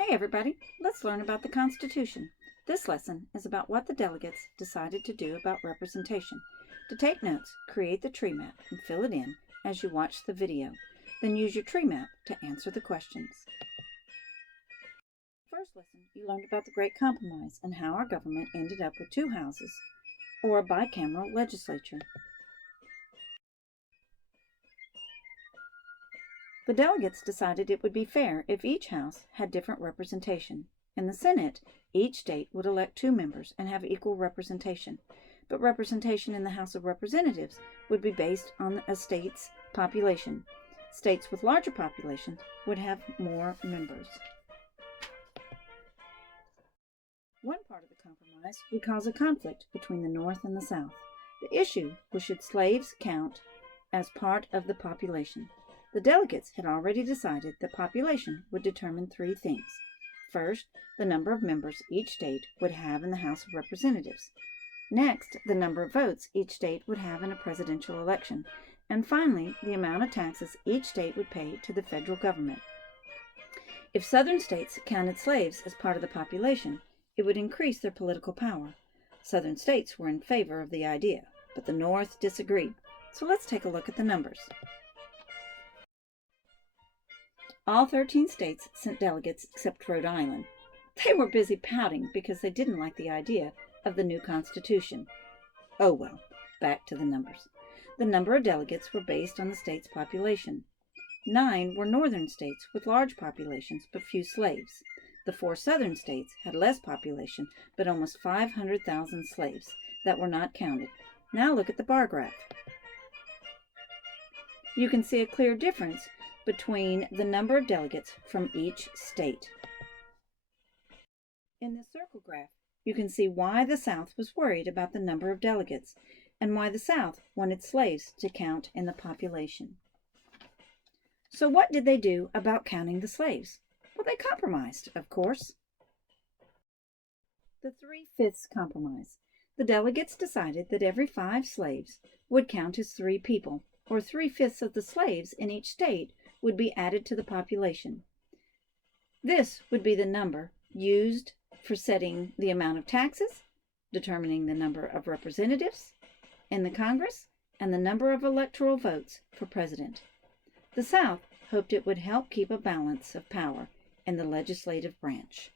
Hey everybody, let's learn about the Constitution. This lesson is about what the delegates decided to do about representation. To take notes, create the tree map and fill it in as you watch the video. Then use your tree map to answer the questions. First lesson, you learned about the Great Compromise and how our government ended up with two houses, or a bicameral legislature. The delegates decided it would be fair if each house had different representation. In the Senate, each state would elect 2 members and have equal representation, but representation in the House of Representatives would be based on a state's population. States with larger populations would have more members. One part of the compromise would cause a conflict between the North and the South. The issue was, should slaves count as part of the population? The delegates had already decided that population would determine 3 things. First, the number of members each state would have in the House of Representatives. Next, the number of votes each state would have in a presidential election. And finally, the amount of taxes each state would pay to the federal government. If southern states counted slaves as part of the population, it would increase their political power. Southern states were in favor of the idea, but the North disagreed. So let's take a look at the numbers. All 13 states sent delegates except Rhode Island. They were busy pouting because they didn't like the idea of the new Constitution. Oh well, back to the numbers. The number of delegates were based on the state's population. 9 were northern states with large populations but few slaves. The 4 southern states had less population but almost 500,000 slaves that were not counted. Now look at the bar graph. You can see a clear difference between the number of delegates from each state. In the circle graph, you can see why the South was worried about the number of delegates and why the South wanted slaves to count in the population. So what did they do about counting the slaves? Well, they compromised, of course. The 3/5 compromise. The delegates decided that every 5 slaves would count as 3 people, or 3/5 of the slaves in each state would be added to the population. This would be the number used for setting the amount of taxes, determining the number of representatives in the Congress, and the number of electoral votes for president. The South hoped it would help keep a balance of power in the legislative branch.